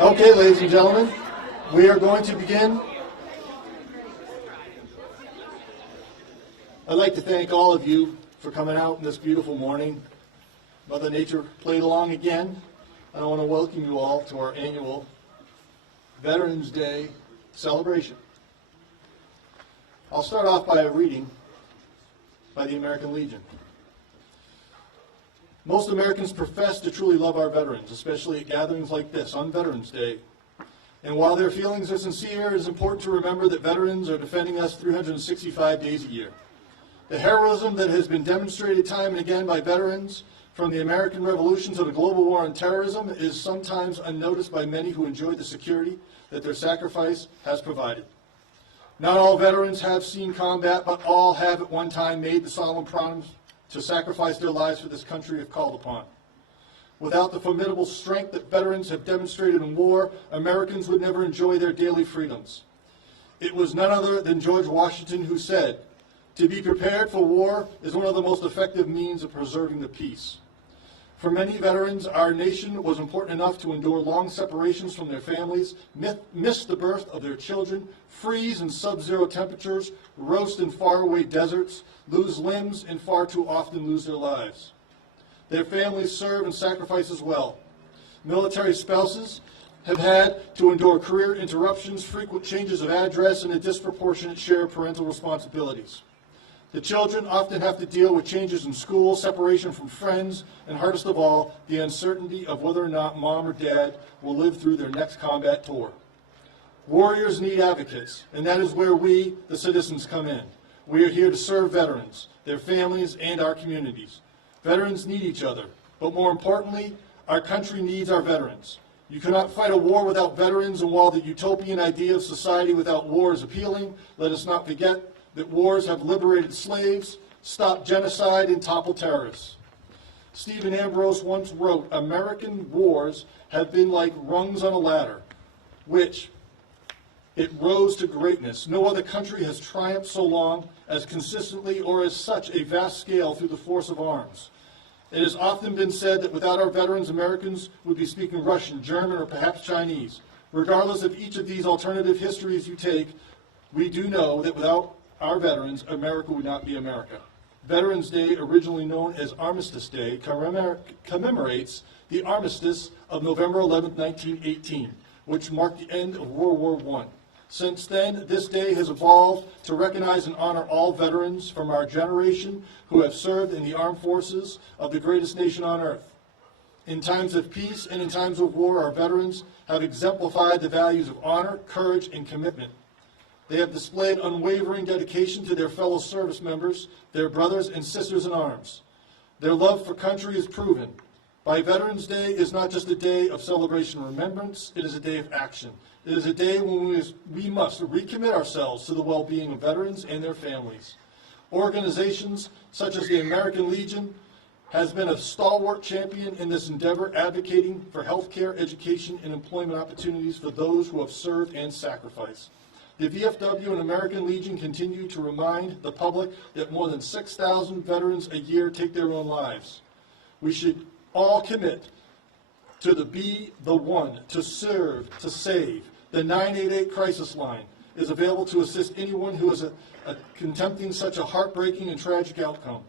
Okay, ladies and gentlemen, we are going to begin. I'd like to thank all of you for coming out in this beautiful morning. Mother Nature played along again. I want to welcome you all to our annual Veterans Day celebration. I'll start off by a reading by the American Legion. Most Americans profess to truly love our veterans, especially at gatherings like this on Veterans Day. And while their feelings are sincere, it is important to remember that veterans are defending us 365 days a year. The heroism that has been demonstrated time and again by veterans, from the American Revolution to the global war on terrorism, is sometimes unnoticed by many who enjoy the security that their sacrifice has provided. Not all veterans have seen combat, but all have at one time made the solemn promise to sacrifice their lives for this country if called upon. Without the formidable strength that veterans have demonstrated in war, Americans would never enjoy their daily freedoms. It was none other than George Washington who said, "To be prepared for war is one of the most effective means of preserving the peace." For many veterans, our nation was important enough to endure long separations from their families, miss the birth of their children, freeze in sub-zero temperatures, roast in faraway deserts, lose limbs, and far too often lose their lives. Their families serve and sacrifice as well. Military spouses have had to endure career interruptions, frequent changes of address, and a disproportionate share of parental responsibilities. The children often have to deal with changes in school, separation from friends, and hardest of all, the uncertainty of whether or not mom or dad will live through their next combat tour. Warriors need advocates, and that is where we, the citizens, come in. We are here to serve veterans, their families, and our communities. Veterans need each other, but more importantly, our country needs our veterans. You cannot fight a war without veterans, and while the utopian idea of society without war is appealing, let us not forget that wars have liberated slaves, stopped genocide, and toppled terrorists. Stephen Ambrose once wrote, "American wars have been like rungs on a ladder, which it rose to greatness. No other country has triumphed so long, as consistently, or as such a vast scale through the force of arms. It has often been said that without our veterans, Americans would be speaking Russian, German, or perhaps Chinese. Regardless of each of these alternative histories you take, we do know that without our veterans, America would not be America." Veterans Day, originally known as Armistice Day, commemorates the armistice of November 11, 1918, which marked the end of World War I. Since then, this day has evolved to recognize and honor all veterans from our generation who have served in the armed forces of the greatest nation on earth. In times of peace and in times of war, our veterans have exemplified the values of honor, courage, and commitment. They have displayed unwavering dedication to their fellow service members, their brothers and sisters in arms. Their love for country is proven. By Veterans Day is not just a day of celebration and remembrance, it is a day of action. It is a day when we must recommit ourselves to the well-being of veterans and their families. Organizations such as the American Legion has been a stalwart champion in this endeavor, advocating for health care, education, and employment opportunities for those who have served and sacrificed. The VFW and American Legion continue to remind the public that more than 6,000 veterans a year take their own lives. We should all commit to be the one to serve, to save. The 988 crisis line is available to assist anyone who is attempting such a heartbreaking and tragic outcome.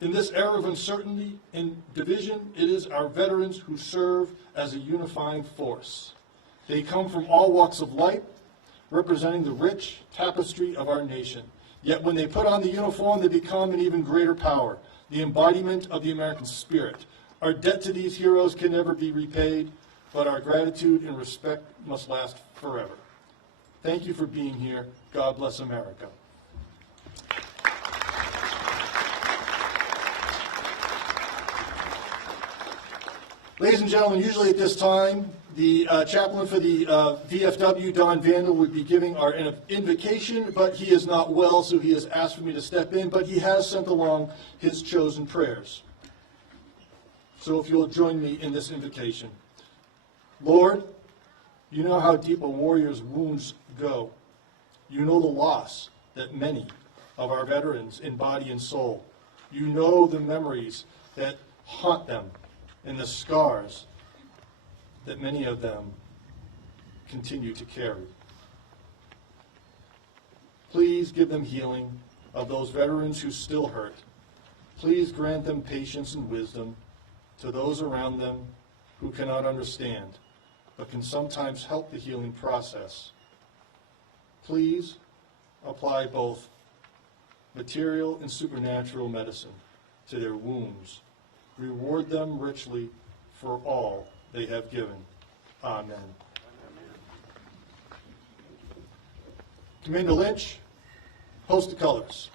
In this era of uncertainty and division, it is our veterans who serve as a unifying force. They come from all walks of life, representing the rich tapestry of our nation. Yet when they put on the uniform, they become an even greater power, the embodiment of the American spirit. Our debt to these heroes can never be repaid, but our gratitude and respect must last forever. Thank you for being here. God bless America. Ladies and gentlemen, usually at this time, the chaplain for the VFW, Don Vandal, would be giving our invocation, but he is not well, so he has asked for me to step in, but he has sent along his chosen prayers. So if you'll join me in this invocation. Lord, you know how deep a warrior's wounds go. You know the loss that many of our veterans in body and soul. You know the memories that haunt them and the scars that many of them continue to carry. Please give them healing of those veterans who still hurt. Please grant them patience and wisdom to those around them who cannot understand, but can sometimes help the healing process. Please apply both material and supernatural medicine to their wounds. Reward them richly for all they have given. Amen. Commander Lynch, host the colors.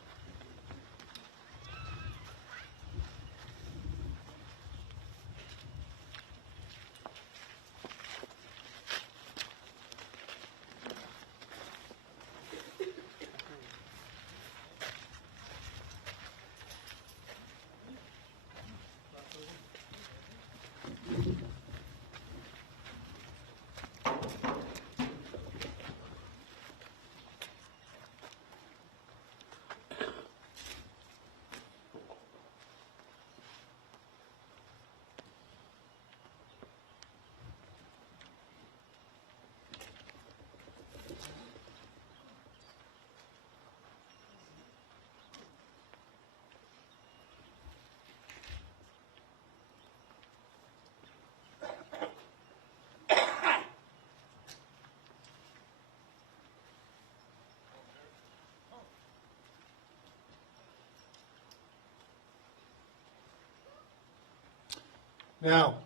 Now,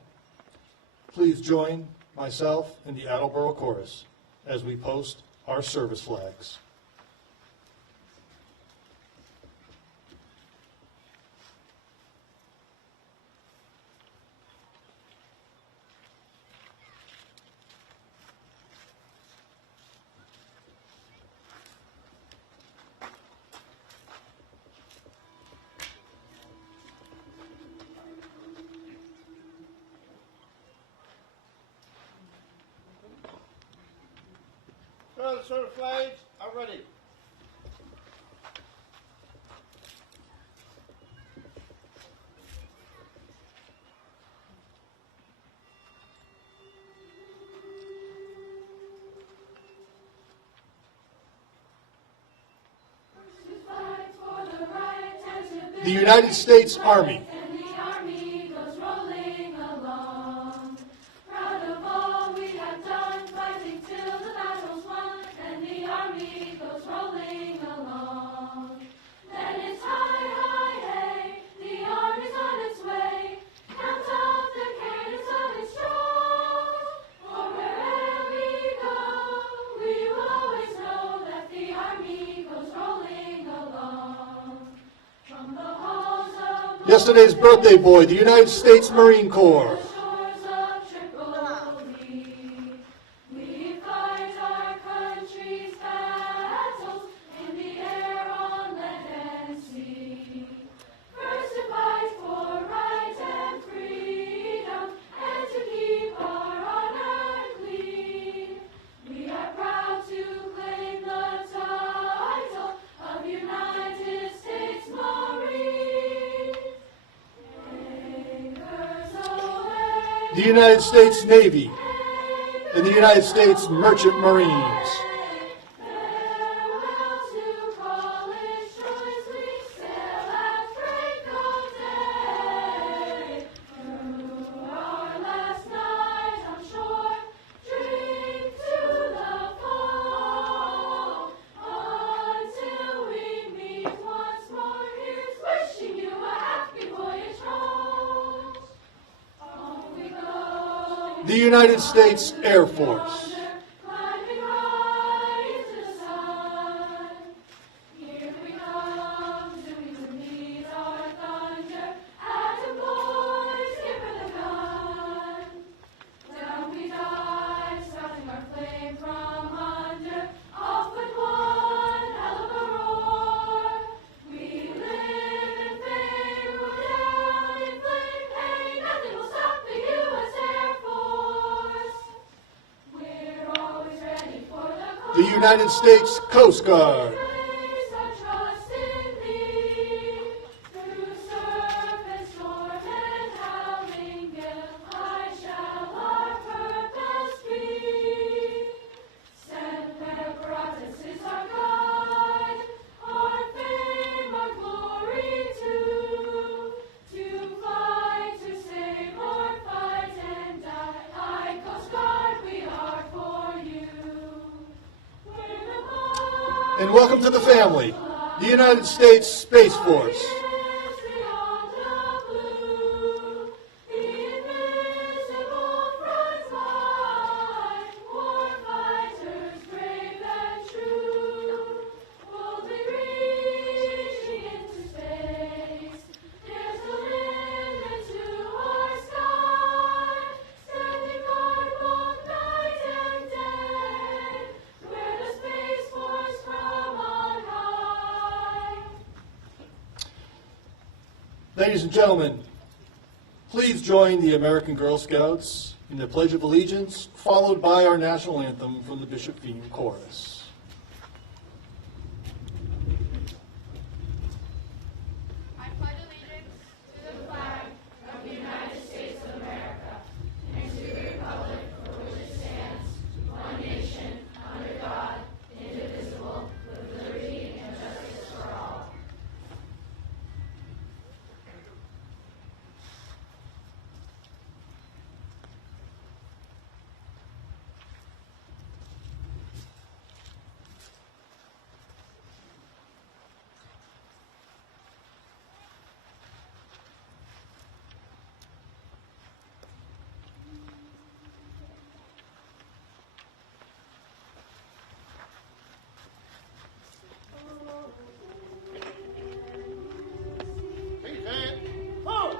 please join myself and the Attleboro Chorus as we post our service flags. The service flags are ready. The United States Army. Yesterday's birthday boy, the United States Marine Corps. The United States Navy and the United States Merchant Marines. The United States Air Force. The United States Coast Guard. And welcome to the family, the United States Space Force. Ladies and gentlemen, please join the American Girl Scouts in the Pledge of Allegiance, followed by our national anthem from the Bishop Theme Chorus. I pledge allegiance to the flag of the United States of America and to the republic for which it stands, one nation, under God, indivisible, with liberty and justice for all. Feet in. Move.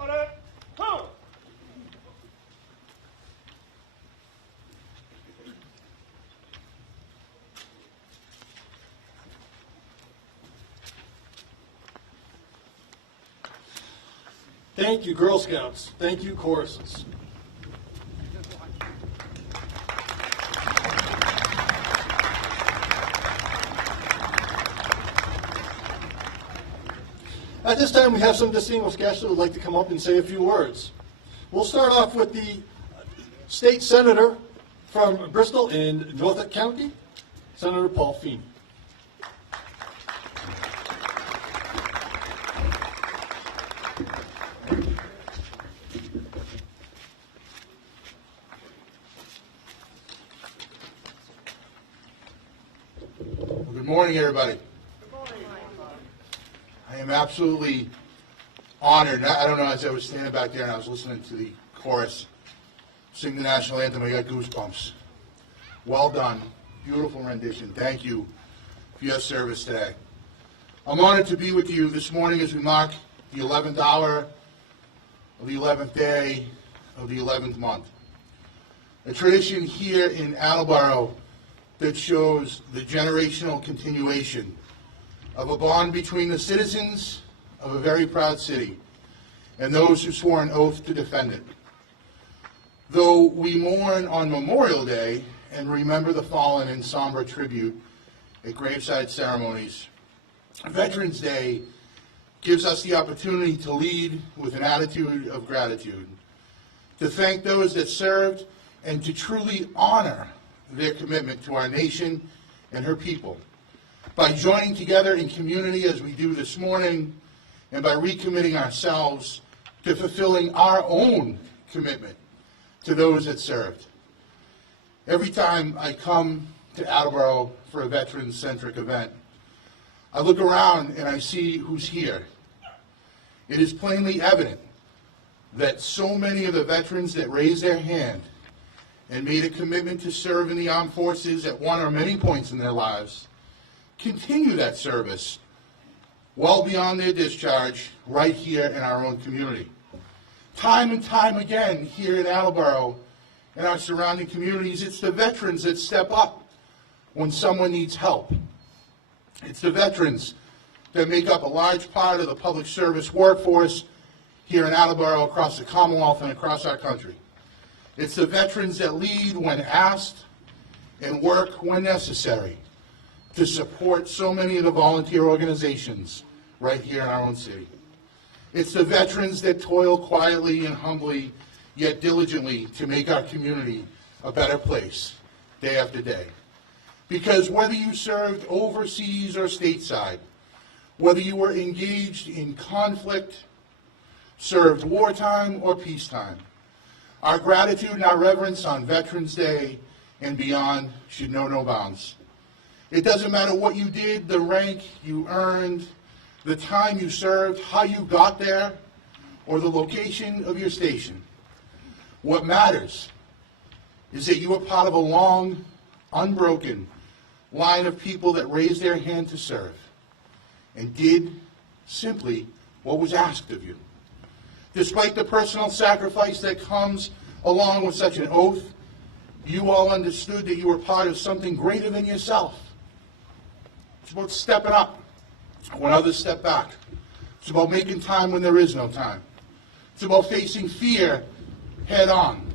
Order. Move. Thank you, Girl Scouts. Thank you, choruses. At this time, we have some distinguished guests that would like to come up and say a few words. We'll start off with the state senator from Bristol in Norfolk County, Senator Paul Feeney. Well, good morning, everybody. I am absolutely honored. I don't know, as I was standing back there and I was listening to the chorus sing the national anthem, I got goosebumps. Well done. Beautiful rendition. Thank you for your service today. I'm honored to be with you this morning as we mark the 11th hour of the 11th day of the 11th month. A tradition here in Attleboro that shows the generational continuation of a bond between the citizens of a very proud city and those who swore an oath to defend it. Though we mourn on Memorial Day and remember the fallen in somber tribute at graveside ceremonies, Veterans Day gives us the opportunity to lead with an attitude of gratitude, to thank those that served, and to truly honor their commitment to our nation and her people. By joining together in community as we do this morning, and by recommitting ourselves to fulfilling our own commitment to those that served. Every time I come to Attleboro for a veteran-centric event, I look around and I see who's here. It is plainly evident that so many of the veterans that raised their hand and made a commitment to serve in the armed forces at one or many points in their lives continue that service well beyond their discharge right here in our own community. Time and time again here in Attleboro and our surrounding communities, it's the veterans that step up when someone needs help. It's the veterans that make up a large part of the public service workforce here in Attleboro, across the Commonwealth, and across our country. It's the veterans that lead when asked and work when necessary to support so many of the volunteer organizations right here in our own city. It's the veterans that toil quietly and humbly, yet diligently, to make our community a better place day after day. Because whether you served overseas or stateside, whether you were engaged in conflict, served wartime or peacetime, our gratitude and our reverence on Veterans Day and beyond should know no bounds. It doesn't matter what you did, the rank you earned, the time you served, how you got there, or the location of your station. What matters is that you were part of a long, unbroken line of people that raised their hand to serve and did simply what was asked of you. Despite the personal sacrifice that comes along with such an oath, you all understood that you were part of something greater than yourself. It's about stepping up when others step back. It's about making time when there is no time. It's about facing fear head on.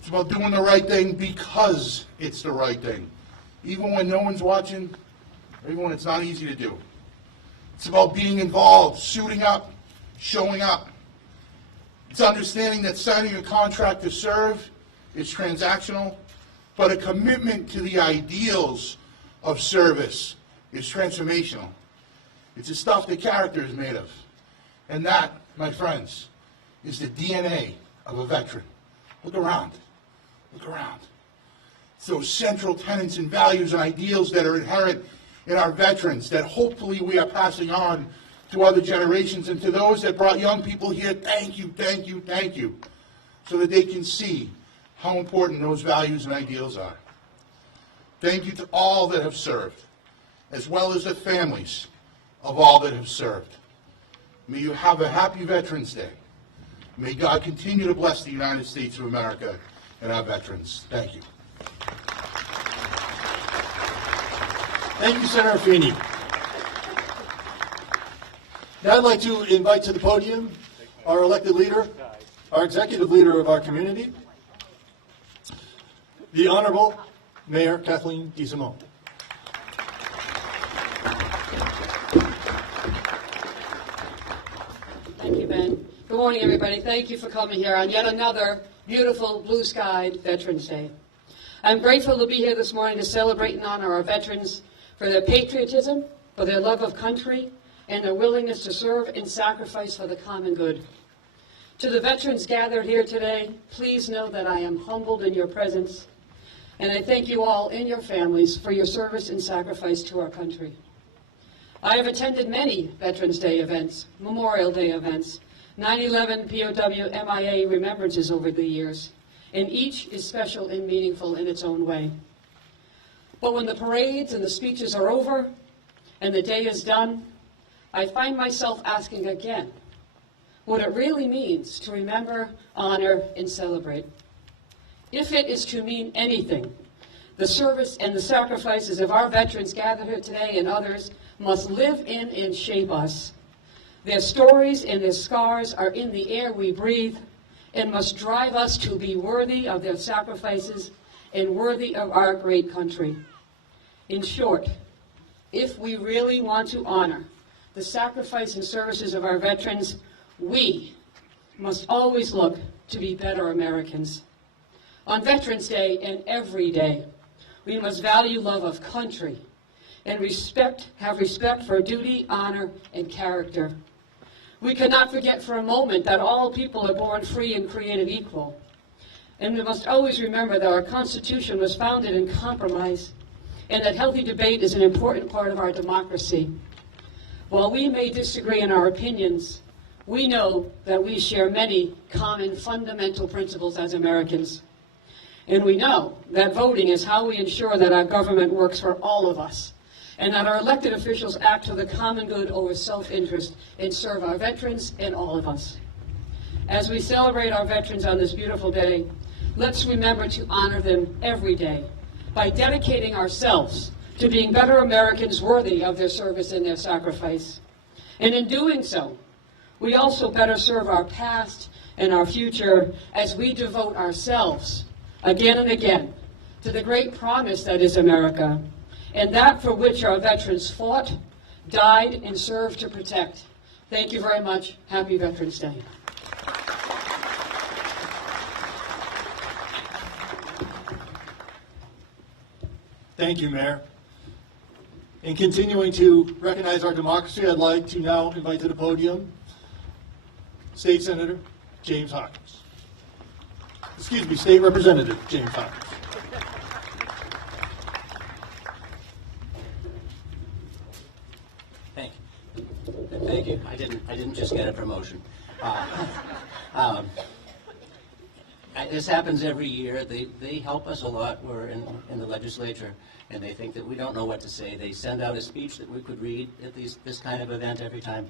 It's about doing the right thing because it's the right thing, even when no one's watching, or even when it's not easy to do. It's about being involved, suiting up, showing up. It's understanding that signing a contract to serve is transactional, but a commitment to the ideals of service is transformational. It's the stuff that character is made of. And that, my friends, is the DNA of a veteran. Look around. Look around. It's those central tenets and values and ideals that are inherent in our veterans that hopefully we are passing on to other generations, and to those that brought young people here, thank you, thank you, thank you, so that they can see how important those values and ideals are. Thank you to all that have served, as well as the families of all that have served. May you have a happy Veterans Day. May God continue to bless the United States of America and our veterans. Thank you. Thank you, Senator Feeney. Now I'd like to invite to the podium our elected leader, our executive leader of our community, the Honorable Mayor Kathleen DeSimone. Thank you, Ben. Good morning, everybody. Thank you for coming here on yet another beautiful blue-skied Veterans Day. I'm grateful to be here this morning to celebrate and honor our veterans for their patriotism, for their love of country, and their willingness to serve and sacrifice for the common good. To the veterans gathered here today, please know that I am humbled in your presence, and I thank you all and your families for your service and sacrifice to our country. I have attended many Veterans Day events, Memorial Day events, 9/11 POW MIA remembrances over the years, and each is special and meaningful in its own way. But when the parades and the speeches are over and the day is done, I find myself asking again what it really means to remember, honor, and celebrate. If it is to mean anything, the service and the sacrifices of our veterans gathered here today and others must live in and shape us. Their stories and their scars are in the air we breathe and must drive us to be worthy of their sacrifices and worthy of our great country. In short, if we really want to honor the sacrifice and services of our veterans, we must always look to be better Americans. On Veterans Day and every day, we must value love of country and have respect for duty, honor, and character. We cannot forget for a moment that all people are born free and created equal. And we must always remember that our Constitution was founded in compromise, and that healthy debate is an important part of our democracy. While we may disagree in our opinions, we know that we share many common fundamental principles as Americans. And we know that voting is how we ensure that our government works for all of us, and that our elected officials act for the common good over self-interest and serve our veterans and all of us. As we celebrate our veterans on this beautiful day, let's remember to honor them every day by dedicating ourselves to being better Americans worthy of their service and their sacrifice. And in doing so, we also better serve our past and our future as we devote ourselves again and again to the great promise that is America, and that for which our veterans fought, died, and served to protect. Thank you very much. Happy Veterans Day. Thank you, Mayor. In continuing to recognize our democracy, I'd like to now invite to the podium State Senator James Hawkins. Excuse me, State Representative James Hawkins. Thank you. I didn't just get a promotion. This happens every year. They help us a lot. We're in the legislature, and they think that we don't know what to say. They send out a speech that we could read at this kind of event every time.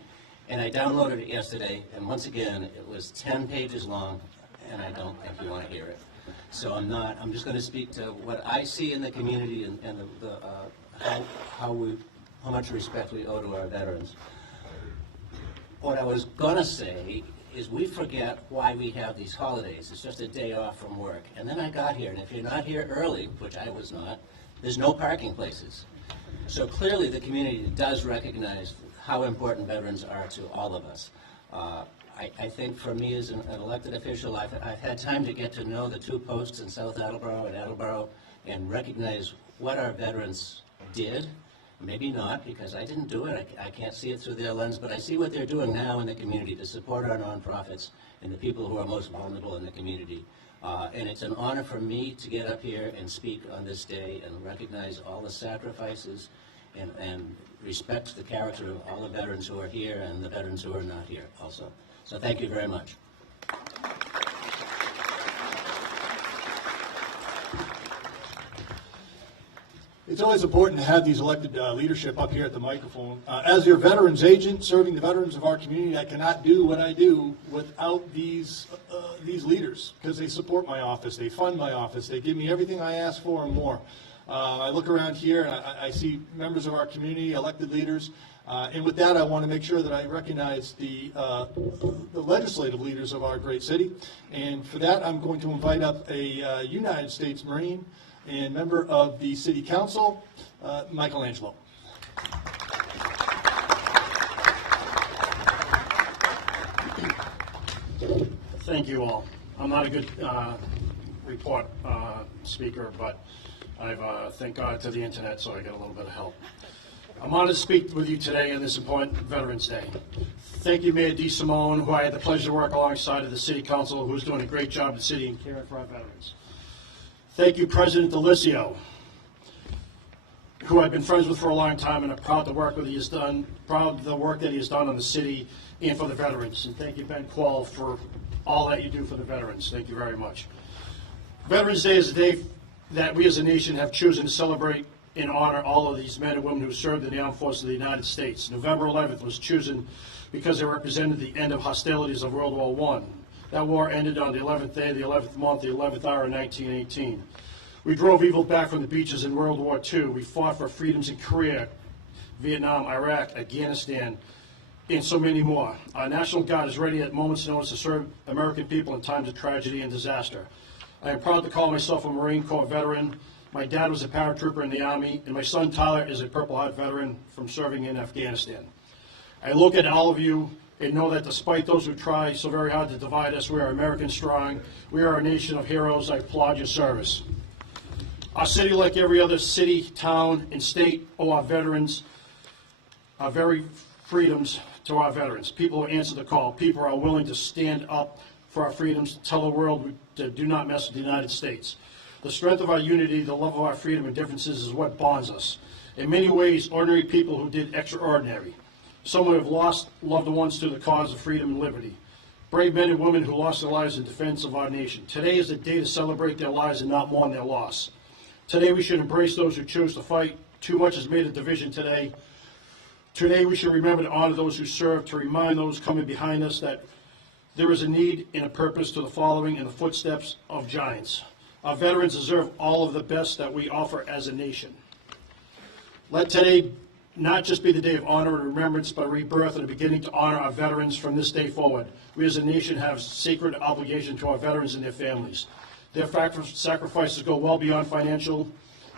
And I downloaded it yesterday, and once again, it was 10 pages long, and I don't think you want to hear it. So I'm just going to speak to what I see in the community and how much respect we owe to our veterans. What I was going to say is we forget why we have these holidays. It's just a day off from work. And then I got here, and if you're not here early, which I was not, there's no parking places. So clearly the community does recognize how important veterans are to all of us. I think for me as an elected official, I've had time to get to know the two posts in South Attleboro and Attleboro and recognize what our veterans did. Maybe not, because I didn't do it. I can't see it through their lens, but I see what they're doing now in the community to support our nonprofits and the people who are most vulnerable in the community. And it's an honor for me to get up here and speak on this day and recognize all the sacrifices and respect the character of all the veterans who are here and the veterans who are not here also. So thank you very much. It's always important to have these elected leadership up here at the microphone. As your veterans agent, serving the veterans of our community, I cannot do what I do without these leaders, because they support my office, they fund my office, they give me everything I ask for and more. I look around here and I see members of our community, elected leaders, and with that I want to make sure that I recognize the legislative leaders of our great city. And for that I'm going to invite up a United States Marine and member of the City Council, Michelangelo. Thank you all. I'm not a good report speaker, but I've thank God to the internet, so I get a little bit of help. I'm honored to speak with you today on this important Veterans Day. Thank you, Mayor DeSimone, who I had the pleasure to work alongside of the City Council, who's doing a great job in the city and caring for our veterans. Thank you, President DeLisio, who I've been friends with for a long time, and I'm proud of the work that he has done, proud of the work that he has done on the city and for the veterans. And thank you, Ben Quall, for all that you do for the veterans. Thank you very much. Veterans Day is a day that we as a nation have chosen to celebrate and honor all of these men and women who served in the armed forces of the United States. November 11th was chosen because it represented the end of hostilities of World War I. That war ended on the 11th day, the 11th month, the 11th hour in 1918. We drove evil back from the beaches in World War II. We fought for freedoms in Korea, Vietnam, Iraq, Afghanistan, and so many more. Our National Guard is ready at moment's notice to serve American people in times of tragedy and disaster. I am proud to call myself a Marine Corps veteran. My dad was a paratrooper in the Army, and my son Tyler is a Purple Heart veteran from serving in Afghanistan. I look at all of you and know that despite those who try so very hard to divide us, we are American strong. We are a nation of heroes. I applaud your service. Our city, like every other city, town, and state, owe our veterans our very freedoms to our veterans. People who answer the call. People who are willing to stand up for our freedoms, to tell the world to do not mess with the United States. The strength of our unity, the love of our freedom and differences is what bonds us. In many ways, ordinary people who did extraordinary. Some have lost loved ones to the cause of freedom and liberty. Brave men and women who lost their lives in defense of our nation. Today is a day to celebrate their lives and not mourn their loss. Today we should embrace those who chose to fight. Too much is made of division today. Today we should remember to honor those who served, to remind those coming behind us that there is a need and a purpose to the following in the footsteps of giants. Our veterans deserve all of the best that we offer as a nation. Let today not just be the day of honor and remembrance, but a rebirth and a beginning to honor our veterans from this day forward. We as a nation have sacred obligation to our veterans and their families. Their sacrifices go well beyond financial,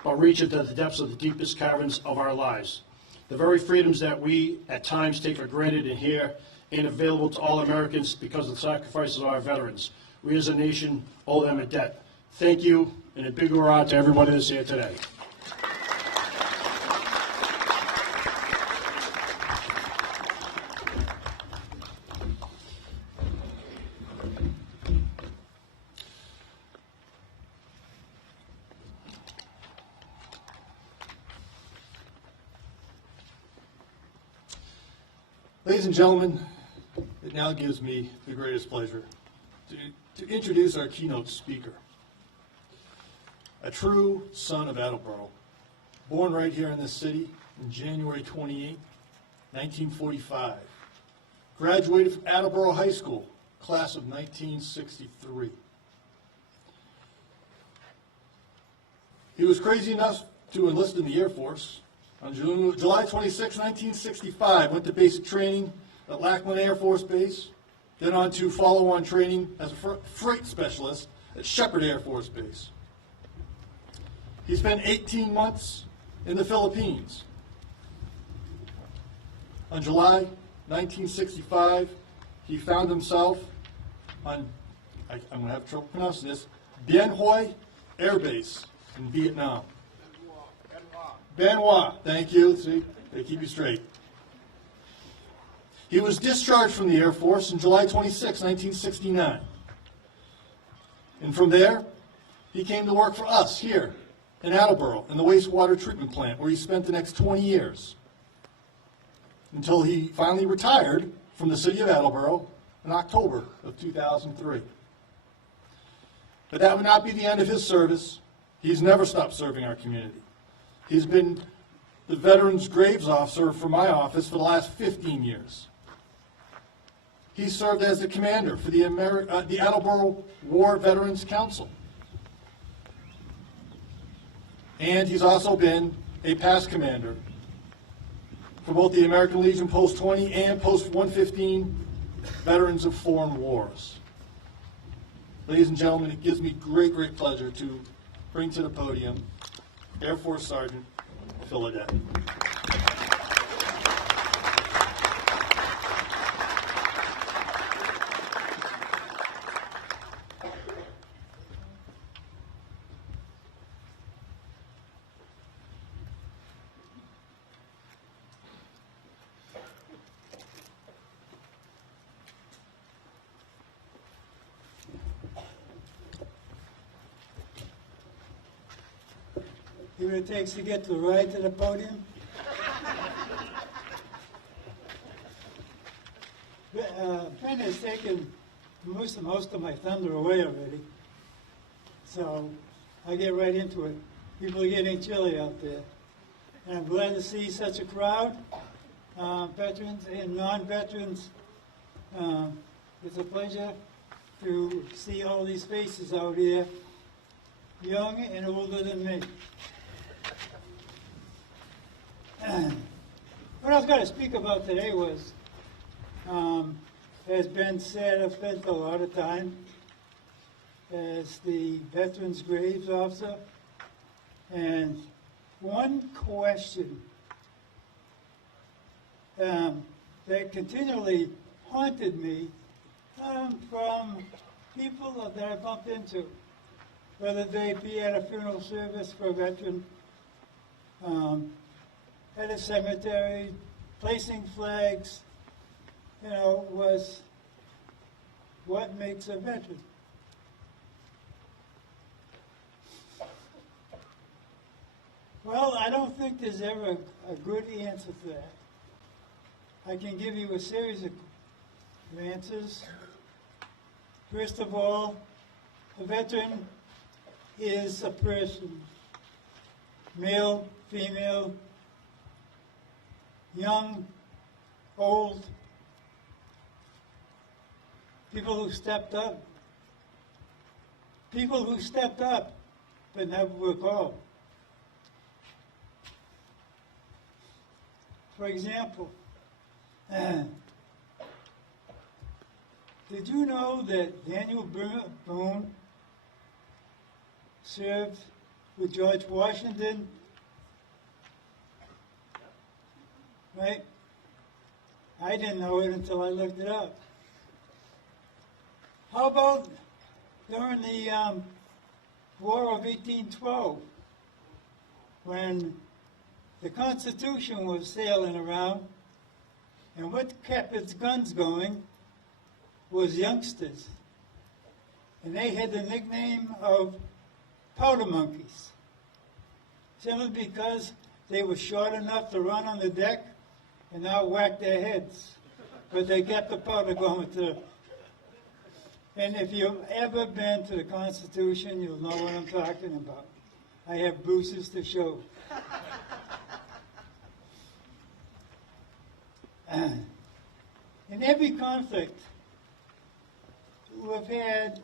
but reach into the depths of the deepest caverns of our lives. The very freedoms that we at times take for granted and here ain't available to all Americans because of the sacrifices of our veterans. We as a nation owe them a debt. Thank you, and a big hurrah to everybody that's here today. Ladies and gentlemen, it now gives me the greatest pleasure to introduce our keynote speaker. A true son of Attleboro, born right here in this city on January 28, 1945. Graduated from Attleboro High School, class of 1963. He was crazy enough to enlist in the Air Force. On July 26, 1965, went to basic training at Lackland Air Force Base, then on to follow-on training as a freight specialist at Shepherd Air Force Base. He spent 18 months in the Philippines. On July 1965, he found himself on, I'm going to have trouble pronouncing this, Bien Hoa Air Base in Vietnam. Benoit, thank you. See, they keep you straight. He was discharged from the Air Force on July 26, 1969. And from there, he came to work for us here in Attleboro in the wastewater treatment plant, where he spent the next 20 years until he finally retired from the city of Attleboro in October of 2003. But that would not be the end of his service. He's never stopped serving our community. He's been the Veterans Graves Officer for my office for the last 15 years. He served as the commander for the Attleboro War Veterans Council. And he's also been a past commander for both the American Legion Post 20 and Post 115 Veterans of Foreign Wars. Ladies and gentlemen, it gives me great pleasure to bring to the podium Air Force Sergeant Philadelphia. See what it takes to get to the right to the podium? Ben has taken most of my thunder away already. So I get right into it. People are getting chilly out there. And I'm glad to see such a crowd, veterans and non-veterans. It's a pleasure to see all these faces out here, young and older than me. What I was going to speak about today was, as Ben said, I've spent a lot of time as the Veterans Graves Officer, and one question that continually haunted me from people that I bumped into, whether they be at a funeral service for a veteran, at a cemetery, placing flags, was what makes a veteran? Well, I don't think there's ever a good answer to that. I can give you a series of answers. First of all, a veteran is a person, male, female, young, old, people who stepped up but never were called. For example, did you know that Daniel Boone served with George Washington? Right? I didn't know it until I looked it up. How about during the War of 1812, when the Constitution was sailing around, and what kept its guns going was youngsters. And they had the nickname of powder monkeys, simply because they were short enough to run on the deck and not whack their heads. But they kept the powder going too. And if you've ever been to the Constitution, you'll know what I'm talking about. I have bruises to show. In every conflict, we've had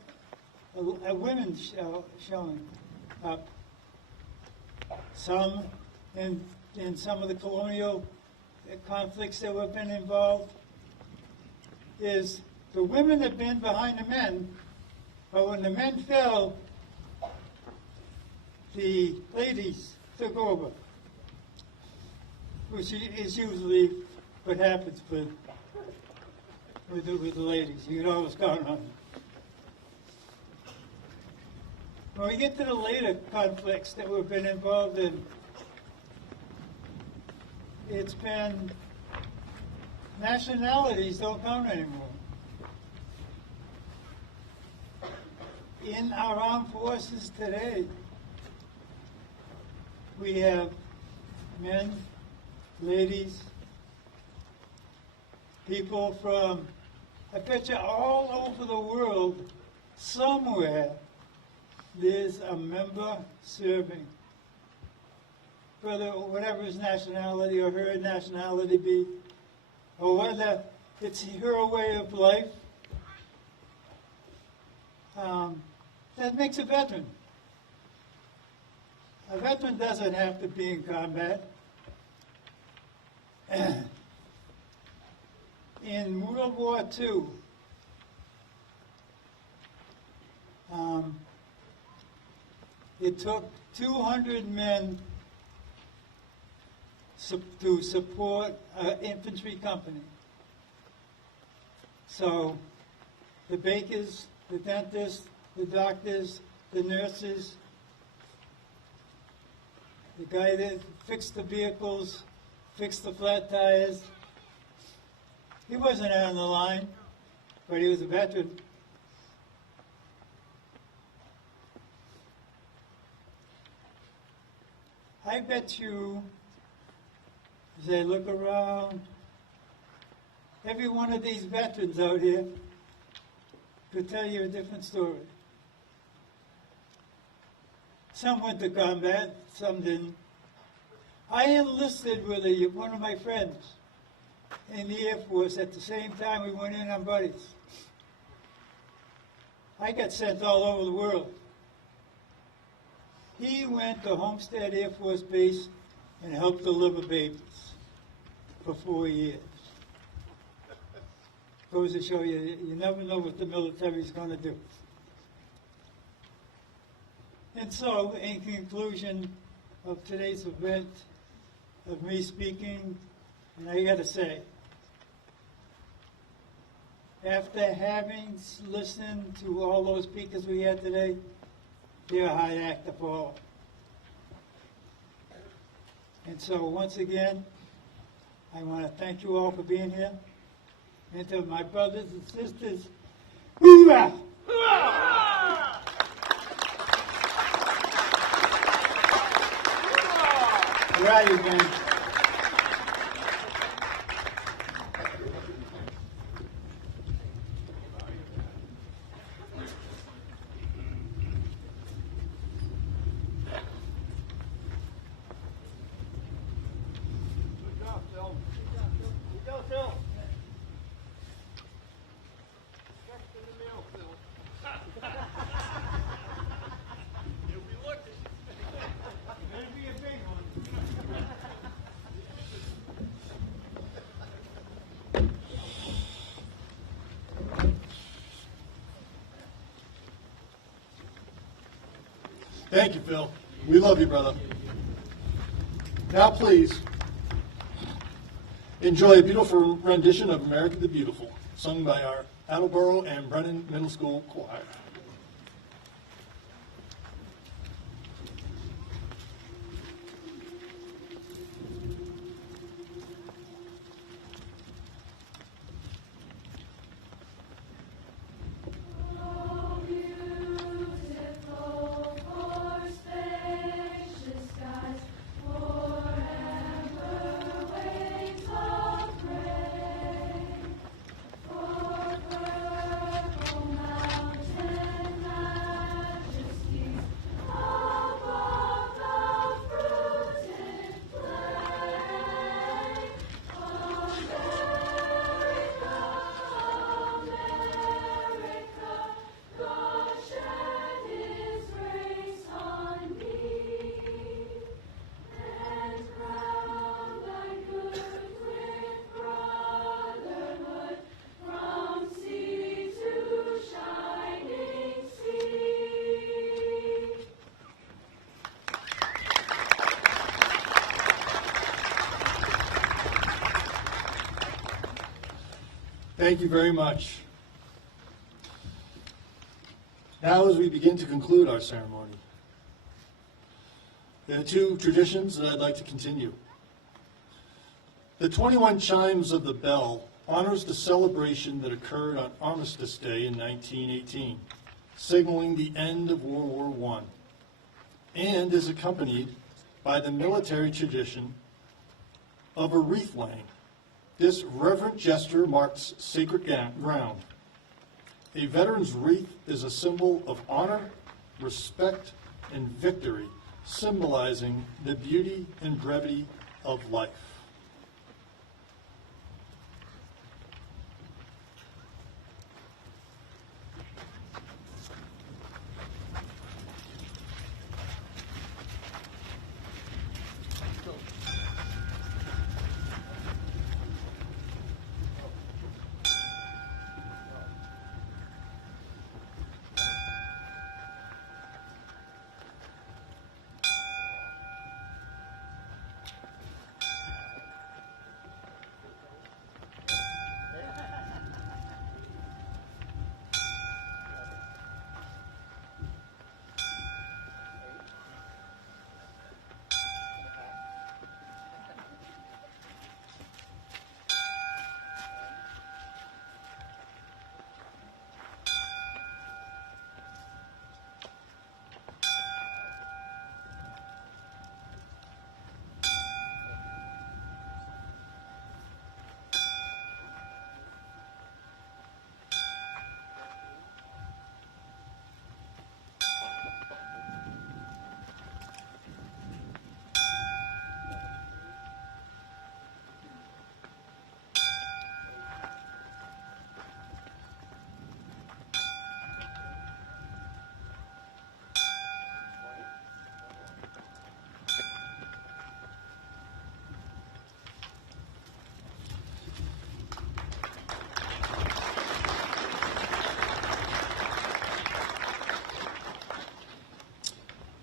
a women showing up. Some in some of the colonial conflicts that we've been involved is the women have been behind the men, but when the men fell, the ladies took over, which is usually what happens with the ladies. You know what's going on. When we get to the later conflicts that we've been involved in, it's been nationalities don't count anymore. In our armed forces today, we have men, ladies, people from, I bet you all over the world, somewhere, there's a member serving. Whether, whatever his nationality or her nationality be, or whether it's her way of life, that makes a veteran. A veteran doesn't have to be in combat. In World War II, it took 200 men to support an infantry company. So the bakers, the dentists, the doctors, the nurses, the guy that fixed the vehicles, fixed the flat tires, he wasn't on the line, but he was a veteran. I bet you, as I look around, every one of these veterans out here could tell you a different story. Some went to combat, some didn't. I enlisted with one of my friends in the Air Force at the same time we went in on buddies. I got sent all over the world. He went to Homestead Air Force Base and helped deliver babies for 4 years. Goes to show you, you never know what the military's going to do. And so, in conclusion of today's event, of me speaking, and I got to say, after having listened to all those speakers we had today, they're a hard act to follow. And so, once again, I want to thank you all for being here. And to my brothers and sisters Hoorah! All right, again. Good job, Phil. Good job, Phil. Check in the mail, Phil. You'll be looking. Better be a big one. Thank you, Phil. We love you, brother. Now, please, enjoy a beautiful rendition of America the Beautiful, sung by our Attleboro and Brennan Middle School Choir. Thank you very much. Now, as we begin to conclude our ceremony, there are two traditions that I'd like to continue. The 21 chimes of the bell honors the celebration that occurred on Armistice Day in 1918, signaling the end of World War I, and is accompanied by the military tradition of a wreath laying. This reverent gesture marks sacred ground. A veteran's wreath is a symbol of honor, respect, and victory, symbolizing the beauty and brevity of life.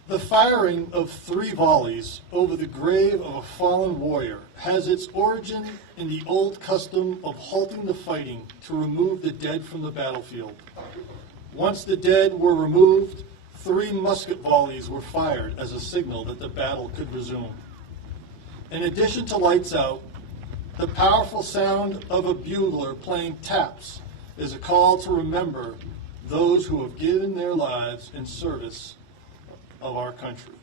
The firing of 3 volleys over the grave of a fallen warrior has its origin in the old custom of halting the fighting to remove the dead from the battlefield. Once the dead were removed, 3 musket volleys were fired as a signal that the battle could resume. In addition to lights out, the powerful sound of a bugler playing taps is a call to remember those who have given their lives in service of our country.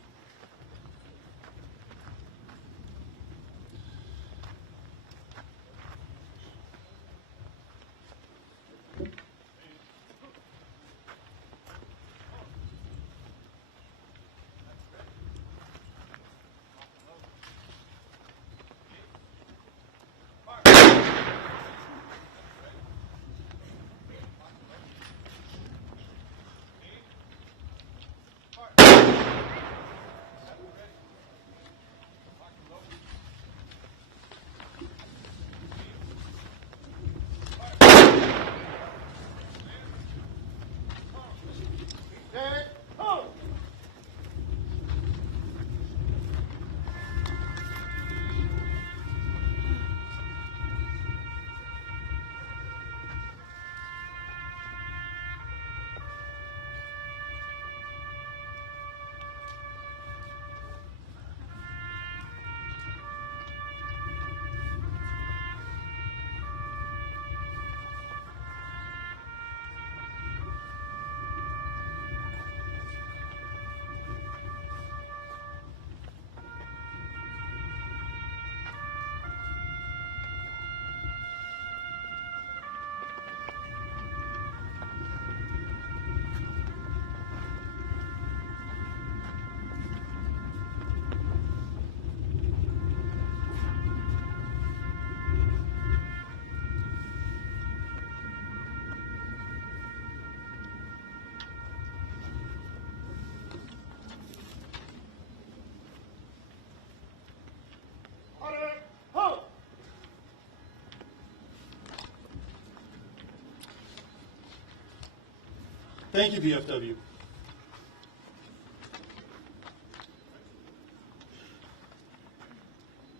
Thank you, VFW.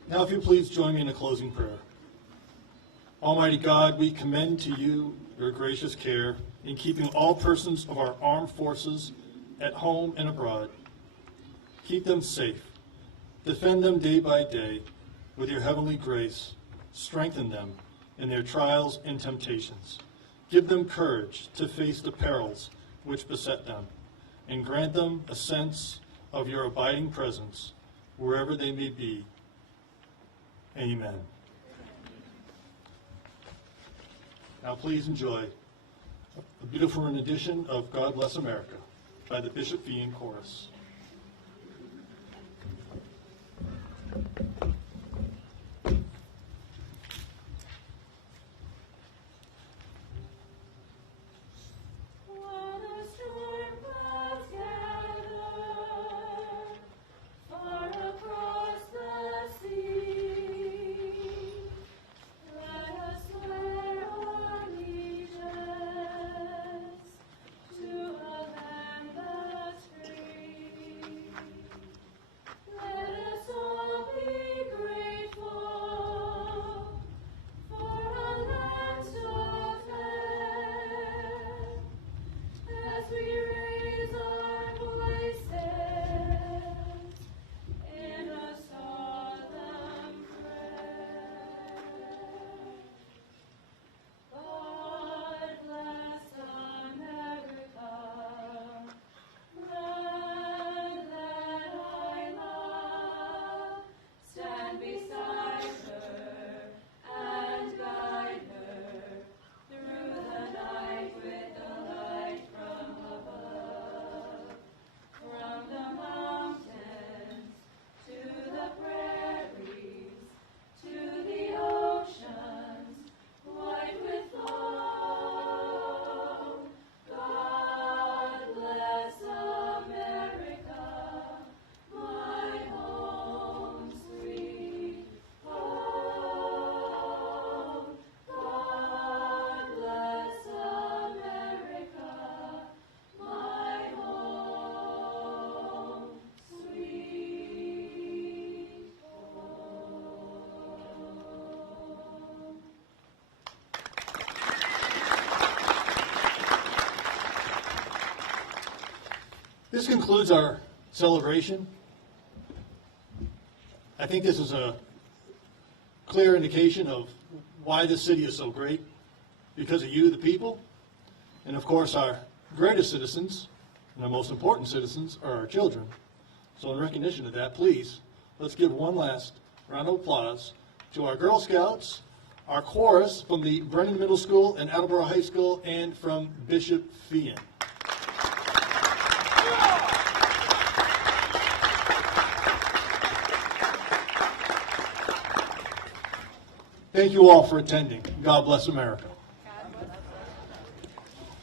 Now, if you please join me in a closing prayer. Almighty God, we commend to you your gracious care in keeping all persons of our armed forces at home and abroad. Keep them safe. Defend them day by day with your heavenly grace. Strengthen them in their trials and temptations. Give them courage to face the perils which beset them, and grant them a sense of your abiding presence wherever they may be. Amen. Now please enjoy a beautiful rendition of God Bless America by the Bishop Fee and Chorus. This concludes our celebration. I think this is a clear indication of why this city is so great. because of you, the people. And of course, our greatest citizens and our most important citizens are our children. So in recognition of that, please, let's give one last round of applause to our Girl Scouts, our chorus from the Brennan Middle School and Attleboro High School, and from Bishop Fian. Thank you all for attending. God bless America.